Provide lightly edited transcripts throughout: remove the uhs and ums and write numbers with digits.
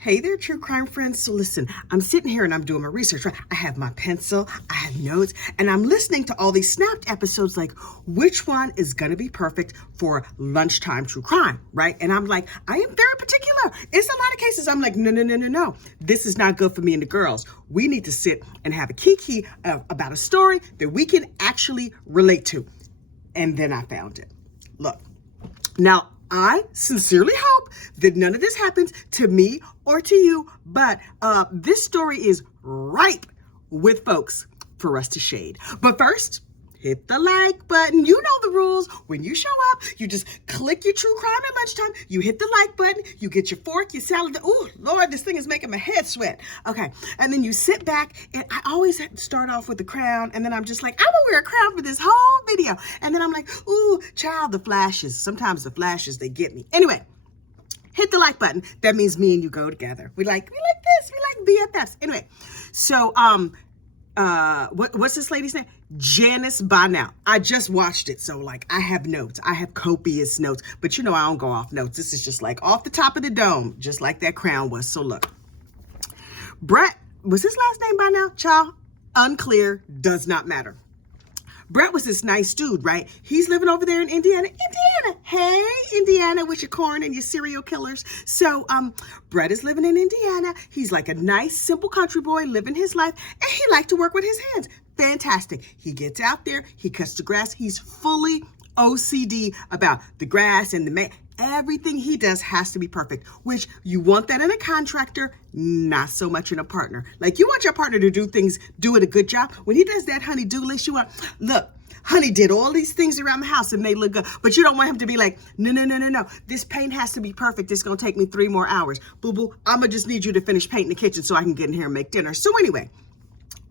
Hey there, true crime friends. So listen, I'm sitting here and I'm doing my research, right? I have my pencil, I have notes, and I'm listening to all these snapped episodes like, which one is going to be perfect for lunchtime true crime, right? And I'm like, I am very particular. It's a lot of cases I'm like, no. This is not good for me and the girls. We need to sit and have a kiki about a story that we can actually relate to. And then I found it. Look, now, I sincerely hope that none of this happens to me or to you, but this story is ripe with folks for us to shade. But first, hit the like button. You know the rules. When you show up, you just click your true crime at lunchtime. You hit the like button. You get your fork, your salad. Ooh, Lord, this thing is making my head sweat. Okay, and then you sit back, and I always start off with the crown, and then I'm just like, I'm gonna wear a crown for this whole video. And then I'm like, ooh, child, the flashes. Sometimes the flashes, they get me. Anyway, hit the like button. That means me and you go together. We like this. We like BFFs. Anyway, so what's this lady's name? Janice Bonnell. I just watched it, so like I have notes. I have copious notes, but you know I don't go off notes. This is just like off the top of the dome, just like that crown was. So look, Brett, was his last name Bonnell? Child, unclear, does not matter. Brett was this nice dude, right? He's living over there in Indiana. Hey, Indiana with your corn and your serial killers. So, Brett is living in Indiana. He's like a nice, simple country boy living his life, and he liked to work with his hands. Fantastic. He gets out there, he cuts the grass. He's fully OCD about the grass and the everything he does has to be perfect, which you want that in a contractor, not so much in a partner. Like you want your partner to do it a good job. When he does that honey-do list, you want, look, honey did all these things around the house and they look good, but you don't want him to be like, no. This paint has to be perfect. It's going to take me 3 more hours. Boo-boo, I'm going to just need you to finish painting the kitchen so I can get in here and make dinner. So anyway,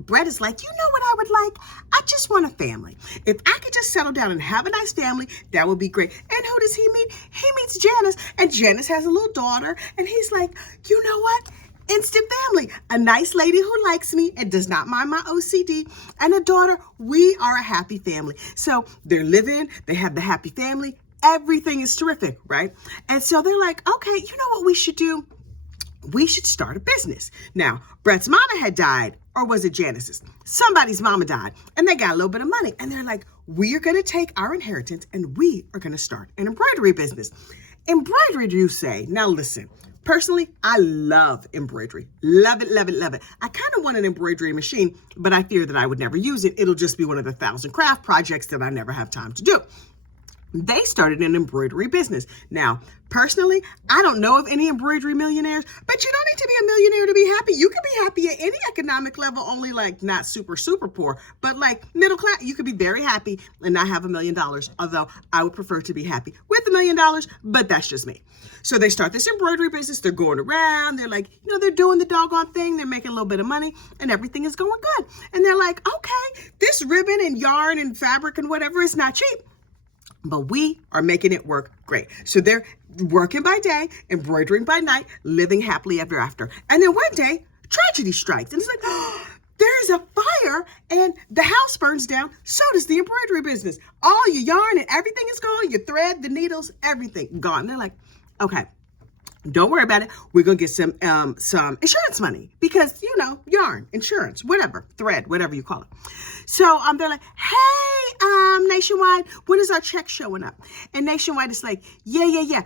Brett is like, you know what I would like? I just want a family. If I could just settle down and have a nice family, that would be great. And who does he meet? He meets Janice, and Janice has a little daughter, and he's like, you know what? Instant family. A nice lady who likes me and does not mind my OCD, and a daughter. We are a happy family. So they're living, they have the happy family. Everything is terrific, right? And so they're like, okay, you know what we should do? We should start a business. Now, Brett's mama had died, or was it Janice's? Somebody's mama died, and they got a little bit of money. And they're like, we are going to take our inheritance, and we are going to start an embroidery business. Embroidery, do you say? Now, listen. Personally, I love embroidery. Love it. I kind of want an embroidery machine, but I fear that I would never use it. It'll just be one of the 1,000 craft projects that I never have time to do. They started an embroidery business. Now, personally, I don't know of any embroidery millionaires, but you don't need to be a millionaire to be happy. You can be happy at any economic level, only like not super poor, but like middle class. You could be very happy and not have $1 million, although I would prefer to be happy with $1 million, but that's just me. So they start this embroidery business. They're going around. They're like, they're doing the doggone thing. They're making a little bit of money and everything is going good. And they're like, okay, this ribbon and yarn and fabric and whatever is not cheap, but we are making it work great. So they're working by day, embroidering by night, living happily ever after. And then one day, tragedy strikes. And it's like, oh, there's a fire and the house burns down. So does the embroidery business. All your yarn and everything is gone. Your thread, the needles, everything gone. And they're like, okay, don't worry about it. We're going to get some insurance money because, yarn, insurance, whatever, thread, whatever you call it. So they're like, hey, Nationwide, when is our check showing up? And Nationwide is like, yeah.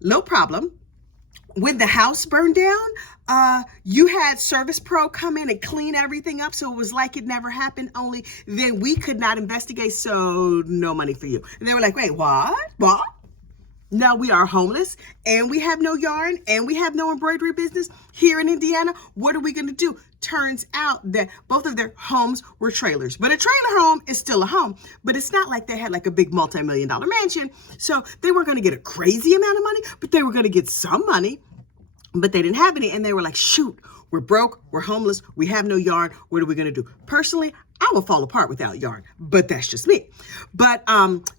No problem. When the house burned down, you had Service Pro come in and clean everything up. So it was like it never happened, only then we could not investigate. So no money for you. And they were like, wait, what? Now we are homeless and we have no yarn and we have no embroidery business here in Indiana. What are we going to do? Turns out that both of their homes were trailers, but a trailer home is still a home, but it's not like they had like a big multi-million-dollar mansion. So they weren't going to get a crazy amount of money, but they were going to get some money, but they didn't have any. And they were like, shoot, we're broke. We're homeless. We have no yarn. What are we going to do? Personally, I will fall apart without yarn, but that's just me. But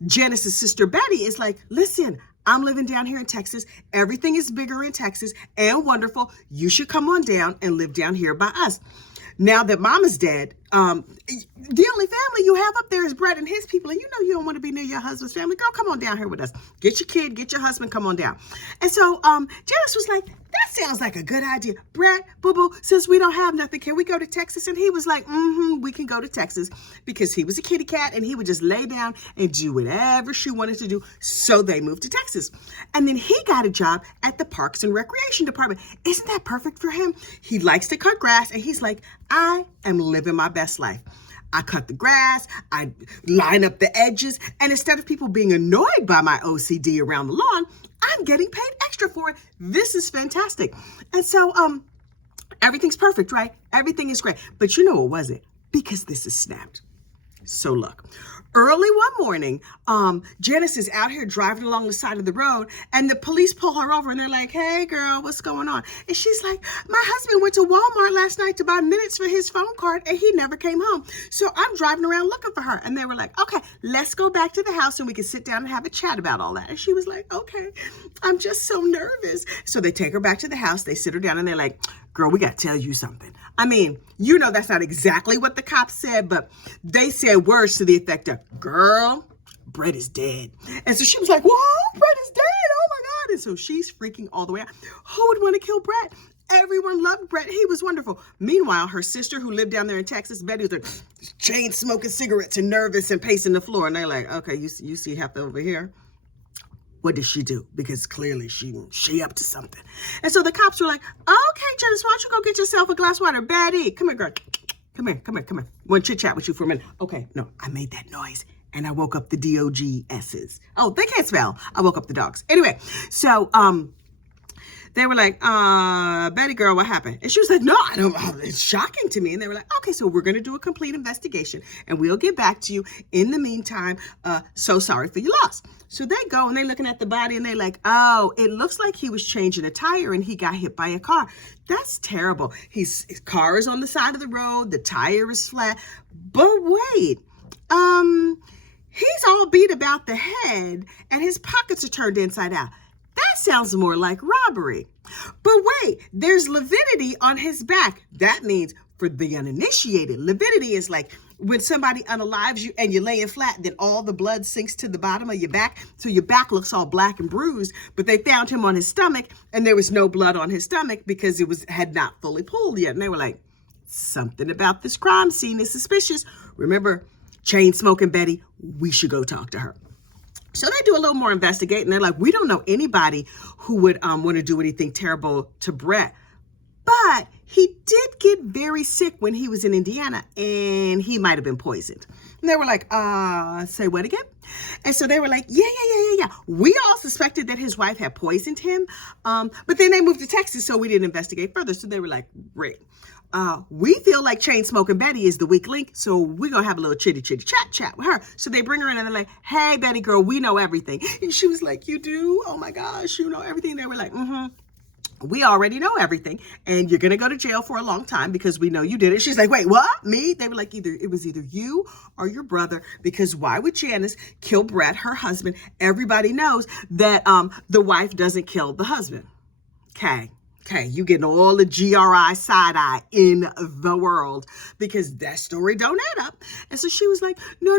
Janice's sister Betty is like, listen, I'm living down here in Texas. Everything is bigger in Texas and wonderful. You should come on down and live down here by us. Now that Mama's dead, the only family you have up there is Brett and his people, and you don't want to be near your husband's family. Girl, come on down here with us. Get your kid, get your husband, come on down. And so Janice was like, that sounds like a good idea. Brett, boo-boo, since we don't have nothing, can we go to Texas? And he was like, we can go to Texas, because he was a kitty cat and he would just lay down and do whatever she wanted to do. So they moved to Texas. And then he got a job at the Parks and Recreation Department. Isn't that perfect for him? He likes to cut grass and he's like, I am living my best life. I cut the grass, I line up the edges, and instead of people being annoyed by my OCD around the lawn, I'm getting paid extra for it. This is fantastic. And so everything's perfect, right? Everything is great. But you know what wasn't? Because this is snapped. So look, early one morning, Janice is out here driving along the side of the road, and the police pull her over and they're like, hey girl, what's going on? And she's like, my husband went to Walmart last night to buy minutes for his phone card and he never came home. So I'm driving around looking for her. And they were like, okay, let's go back to the house and we can sit down and have a chat about all that. And she was like, okay, I'm just so nervous. So they take her back to the house, they sit her down and they're like, girl, we got to tell you something. I mean, you know, that's not exactly what the cops said, but they said words to the effect of, girl, Brett is dead. And so she was like, what? Brett is dead? Oh my God. And so she's freaking all the way out. Who would want to kill Brett? Everyone loved Brett. He was wonderful. Meanwhile, her sister who lived down there in Texas, Betty, was like chain smoking cigarettes and nervous and pacing the floor. And they're like, okay, you see Heifer over here? What did she do? Because clearly she up to something. And so the cops were like, okay, Janice, why don't you go get yourself a glass of water? Betty, come here, girl. Come here. Want to chit chat with you for a minute. Okay, no, I made that noise and I woke up the DOGS's. Oh, they can't spell. I woke up the dogs. Anyway, so they were like, Betty girl, what happened? And she was like, no, I don't, it's shocking to me. And they were like, okay, so we're going to do a complete investigation and we'll get back to you. In the meantime, so sorry for your loss. So they go and they're looking at the body and they're like, oh, it looks like he was changing a tire and he got hit by a car. That's terrible. His car is on the side of the road. The tire is flat. But wait, he's all beat about the head and his pockets are turned inside out. That sounds more like robbery. But wait, there's lividity on his back. That means for the uninitiated, lividity is like when somebody unalives you and you're laying flat, then all the blood sinks to the bottom of your back. So your back looks all black and bruised, but they found him on his stomach and there was no blood on his stomach because had not fully pulled yet. And they were like, something about this crime scene is suspicious. Remember, chain smoking Betty, we should go talk to her. So they do a little more investigating. They're like, we don't know anybody who would want to do anything terrible to Brett. But he did get very sick when he was in Indiana and he might have been poisoned. And they were like, say what again? And so they were like, yeah. We all suspected that his wife had poisoned him. But then they moved to Texas, so we didn't investigate further. So they were like, great. We feel like chain smoking Betty is the weak link, so we're gonna have a little chitty chat with her. So they bring her in and they're like, hey, Betty girl, we know everything. And she was like, you do? Oh my gosh, you know everything? They were like, we already know everything, and you're gonna go to jail for a long time because we know you did it. She's like, wait, what? Me? They were like, it was either you or your brother, because why would Janice kill Brett, her husband? Everybody knows that the wife doesn't kill the husband. Okay, you getting all the GRI side eye in the world because that story don't add up. And so she was like, no.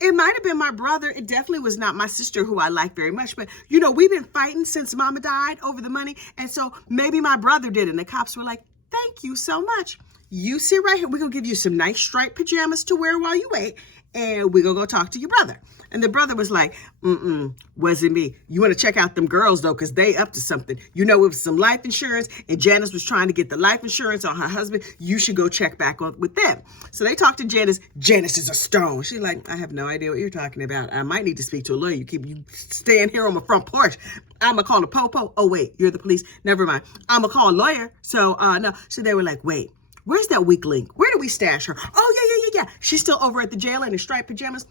It might have been my brother. It definitely was not my sister who I like very much. But, you know, we've been fighting since mama died over the money. And so maybe my brother did it. And the cops were like, thank you so much. You sit right here. We're going to give you some nice striped pajamas to wear while you wait. And we're going to go talk to your brother. And the brother was like, wasn't me. You want to check out them girls, though, because they up to something. You know, it was some life insurance, and Janice was trying to get the life insurance on her husband. You should go check back with them. So they talked to Janice. Janice is a stone. She's like, I have no idea what you're talking about. I might need to speak to a lawyer. You staying here on my front porch. I'm going to call the popo. Oh, wait, you're the police. Never mind. I'm going to call a lawyer. So, no. So they were like, wait. Where's that weak link? Where do we stash her? Oh, yeah. She's still over at the jail in the striped pajamas.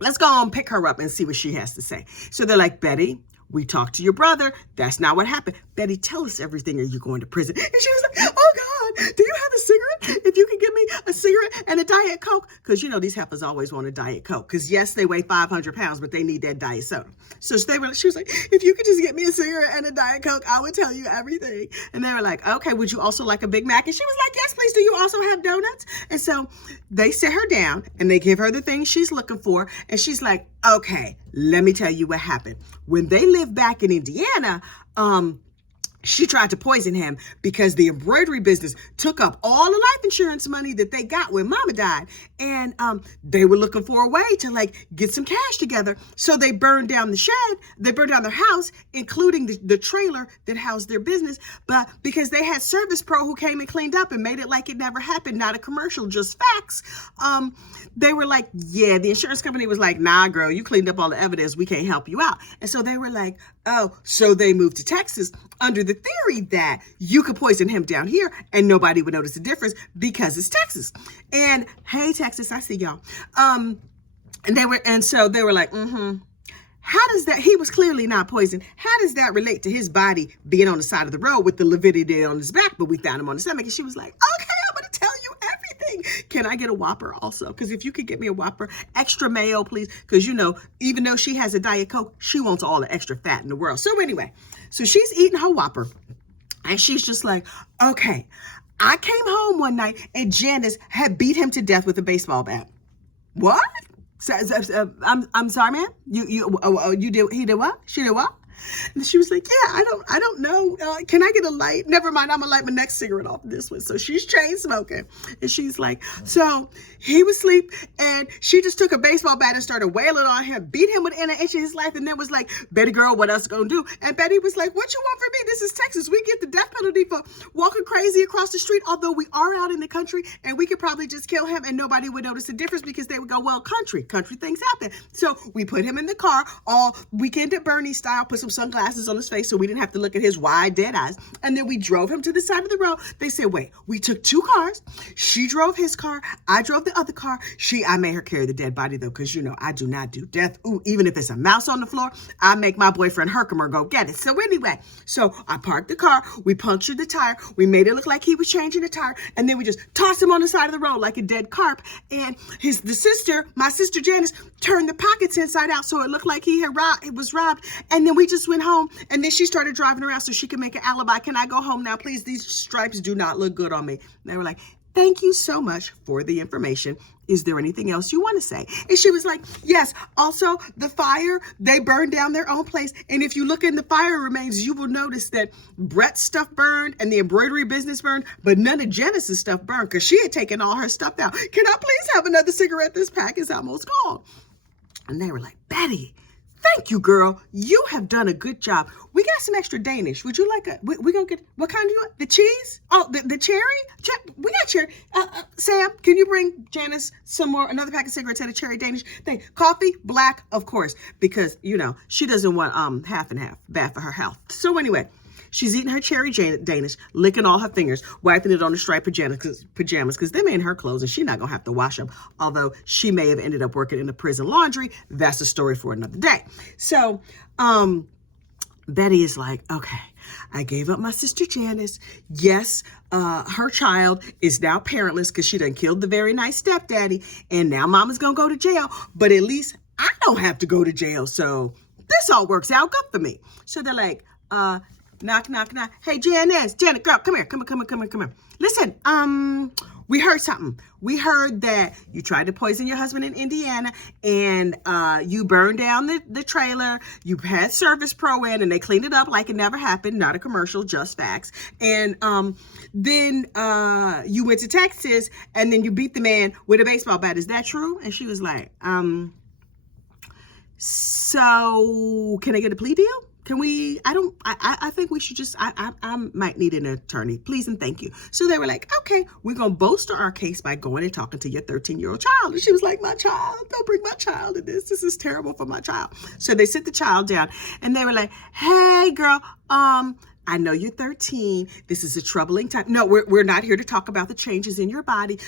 Let's go and pick her up and see what she has to say. So they're like, Betty, we talked to your brother. That's not what happened. Betty, tell us everything. Are you going to prison? And she was like, oh, God, do you have a cigarette? If you could give me a cigarette and a Diet Coke. Because, you know, these heifers always want a Diet Coke. Because, yes, they weigh 500 pounds, but they need that Diet soda. So she was like, if you could just get me a cigarette and a Diet Coke, I would tell you everything. And they were like, okay, would you also like a Big Mac? And she was like, yes, please. Do you also have donuts? And so they sit her down and they give her the things she's looking for. And she's like, okay, let me tell you what happened. When they lived back in Indiana, she tried to poison him because the embroidery business took up all the life insurance money that they got when mama died. And they were looking for a way to like get some cash together. So they burned down the shed, they burned down their house, including the trailer that housed their business. But because they had Service Pro who came and cleaned up and made it like it never happened, not a commercial, just facts. They were like, yeah, the insurance company was like, nah, girl, you cleaned up all the evidence. We can't help you out. And so they were like, oh, so they moved to Texas under the theory that you could poison him down here and nobody would notice the difference because it's Texas. And hey, Texas, I see y'all. So they were like, how does that, he was clearly not poisoned. How does that relate to his body being on the side of the road with the lividity on his back, but we found him on the stomach? And she was like, okay, I'm going to tell you everything. Can I get a Whopper also? Because if you could get me a Whopper, extra mayo, please. Because, you know, even though she has a Diet Coke, she wants all the extra fat in the world. So anyway, so she's eating her Whopper and she's just like, okay, I came home one night and Janice had beat him to death with a baseball bat. What? I'm sorry, man. You did. He did what? She did what? And she was like, yeah, I don't know. Can I get a light? Never mind. I'm gonna light my next cigarette off this one. So she's chain smoking, and she's like, so he was asleep, and she just took a baseball bat and started wailing on him, beat him within an inch of his life, and then was like, Betty girl, what else gonna do? And Betty was like, what you want from me? This is Texas. We get the death penalty for walking crazy across the street. Although we are out in the country, and we could probably just kill him, and nobody would notice the difference because they would go, well, country things happen. So we put him in the car all Weekend at Bernie style, put some sunglasses on his face so we didn't have to look at his wide dead eyes. And then we drove him to the side of the road. They said, wait, we took two cars. She drove his car. I drove the other car. I made her carry the dead body though, because you know, I do not do death. Ooh, even if it's a mouse on the floor, I make my boyfriend Herkimer go get it. So anyway, so I parked the car. We punctured the tire. We made it look like he was changing the tire. And then we just tossed him on the side of the road like a dead carp. And my sister Janice, turned the pockets inside out so it looked like it was robbed. And then we just went home, and then she started driving around so she could make an alibi. Can I go home now, please? These stripes do not look good on me. And they were like, thank you so much for the information. Is there anything else you want to say? And she was like, yes. Also, the fire, they burned down their own place. And if you look in the fire remains, you will notice that Brett's stuff burned and the embroidery business burned, but none of Janice's stuff burned because she had taken all her stuff out. Can I please have another cigarette? This pack is almost gone. And they were like, Betty, thank you, girl. You have done a good job. We got some extra Danish. Would you like we gonna get, what kind do you want? The cheese? Oh, the cherry? We got cherry. Sam, can you bring Janice another pack of cigarettes and a cherry Danish thing? Coffee, black, of course, because, you know, she doesn't want half and half, bad for her health. So anyway, she's eating her cherry Danish, licking all her fingers, wiping it on the striped pajamas because them ain't her clothes and she's not going to have to wash them. Although she may have ended up working in the prison laundry. That's a story for another day. So Betty is like, okay, I gave up my sister Janice. Yes, her child is now parentless because she done killed the very nice stepdaddy. And now mama's going to go to jail. But at least I don't have to go to jail. So this all works out good for me. So they're like, knock, knock, knock. Hey, Janice, girl, come here. Listen, we heard something. We heard that you tried to poison your husband in Indiana and you burned down the trailer. You had Service Pro in and they cleaned it up like it never happened. Not a commercial, just facts. And then you went to Texas and then you beat the man with a baseball bat. Is that true? And she was like, so can I get a plea deal? Can we, I think we should just, I might need an attorney, please and thank you. So they were like, okay, we're going to bolster our case by going and talking to your 13-year-old child. And she was like, my child, don't bring my child in this. This is terrible for my child. So they sit the child down and they were like, hey girl, I know you're 13. This is a troubling time. No, we're not here to talk about the changes in your body.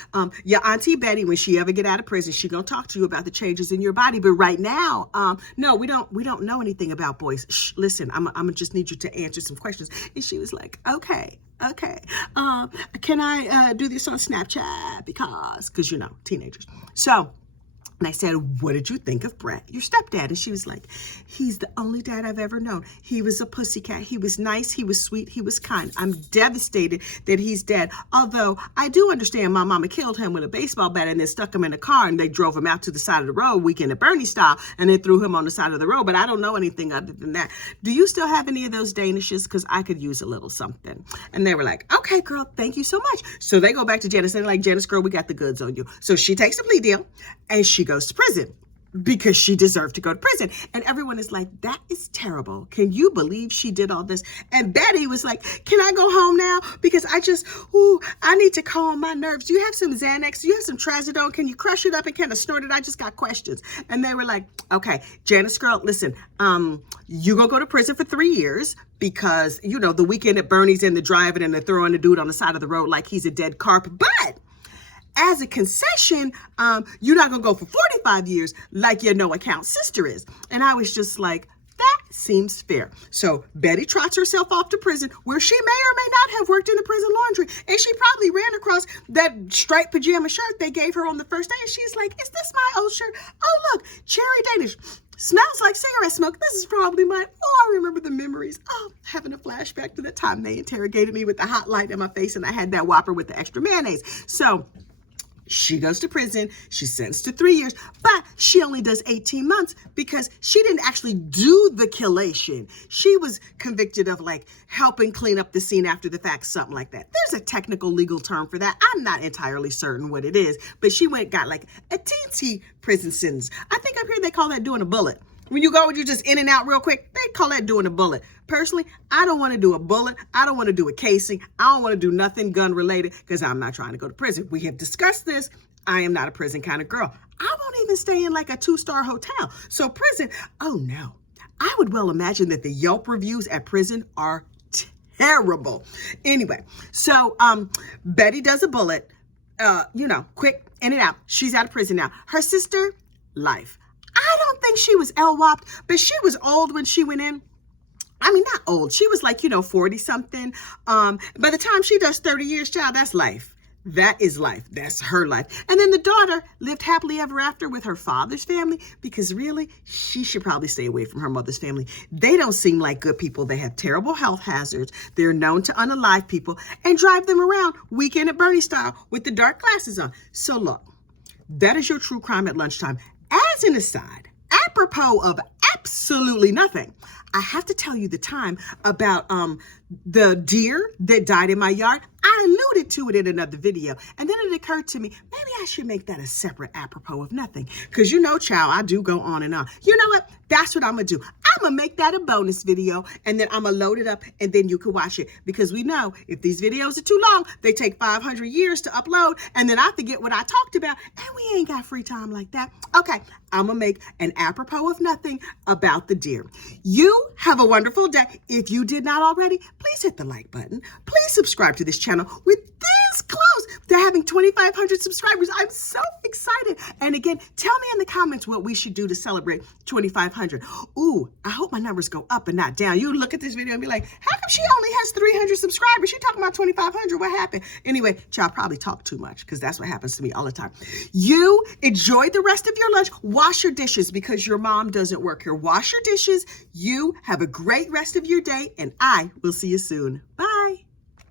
Your Auntie Betty, when she ever get out of prison, she gonna talk to you about the changes in your body. But right now, no, we don't know anything about boys. Shh, listen, I'm gonna just need you to answer some questions. And she was like, okay. Can I do this on Snapchat? Because you know, teenagers. So And I said, what did you think of Brett, your stepdad? And she was like, he's the only dad I've ever known. He was a pussycat. He was nice. He was sweet. He was kind. I'm devastated that he's dead. Although I do understand my mama killed him with a baseball bat and then stuck him in a car and they drove him out to the side of the road, Weekend at Bernie style, and then threw him on the side of the road. But I don't know anything other than that. Do you still have any of those Danishes? Because I could use a little something. And they were like, okay, girl, thank you so much. So they go back to Janice and they're like, Janice, girl, we got the goods on you. So she takes a plea deal and she goes to prison because she deserved to go to prison. And everyone is like, that is terrible. Can you believe she did all this? And Betty was like, can I go home now? Because I need to calm my nerves. Do you have some Xanax? Do you have some Trazodone? Can you crush it up and kind of snort it? I just got questions. And they were like, okay, Janice, girl, listen, you gonna go to prison for 3 years because, you know, the Weekend at Bernie's in the driving and they're throwing the dude on the side of the road like he's a dead carpet. But as a concession, you're not going to go for 45 years like your no-account sister is. And I was just like, that seems fair. So Betty trots herself off to prison where she may or may not have worked in the prison laundry. And she probably ran across that striped pajama shirt they gave her on the first day. And she's like, is this my old shirt? Oh, look, cherry Danish. Smells like cigarette smoke. This is probably mine. Oh, I remember the memories. Oh, having a flashback to the time they interrogated me with the hot light in my face and I had that Whopper with the extra mayonnaise. So she goes to prison. She's sentenced to 3 years, but she only does 18 months because she didn't actually do the killation. She was convicted of like helping clean up the scene after the fact, something like that. There's a technical legal term for that. I'm not entirely certain what it is, but she got like a teensy prison sentence. I think up here they call that doing a bullet. When you go, you just in and out real quick, they call that doing a bullet. Personally, I don't want to do a bullet. I don't want to do a casing. I don't want to do nothing gun related because I'm not trying to go to prison. We have discussed this. I am not a prison kind of girl. I won't even stay in like a 2-star hotel. So prison, oh no. I would well imagine that the Yelp reviews at prison are terrible. Anyway, so Betty does a bullet, quick, in and out. She's out of prison now. Her sister, life. I don't think she was LWOP'd, but she was old when she went in. I mean, not old. She was like, 40 something. By the time she does 30 years, child, that's life. That is life. That's her life. And then the daughter lived happily ever after with her father's family because really, she should probably stay away from her mother's family. They don't seem like good people. They have terrible health hazards. They're known to unalive people and drive them around Weekend at Bernie style with the dark glasses on. So look, that is your true crime at lunchtime. As an aside, apropos of absolutely nothing, I have to tell you the time about the deer that died in my yard. I alluded to it in another video. And then it occurred to me, maybe I should make that a separate apropos of nothing. Because child, I do go on and on. You know what? That's what I'm going to do. I'm going to make that a bonus video and then I'm going to load it up and then you can watch it. Because we know if these videos are too long, they take 500 years to upload and then I forget what I talked about and we ain't got free time like that. Okay, I'm going to make an apropos of nothing about the deer. You have a wonderful day. If you did not already, please hit the like button. Please subscribe to this channel. We're this close to having 2,500 subscribers. I'm so excited. And again, tell me in the comments what we should do to celebrate 2,500. Ooh, I hope my numbers go up and not down. You look at this video and be like, how come she only has 300 subscribers? She talking about 2,500. What happened? Anyway, child, probably talk too much because that's what happens to me all the time. You enjoy the rest of your lunch. Wash your dishes because your mom doesn't work here. Wash your dishes. You have a great rest of your day and I will see you soon. Bye.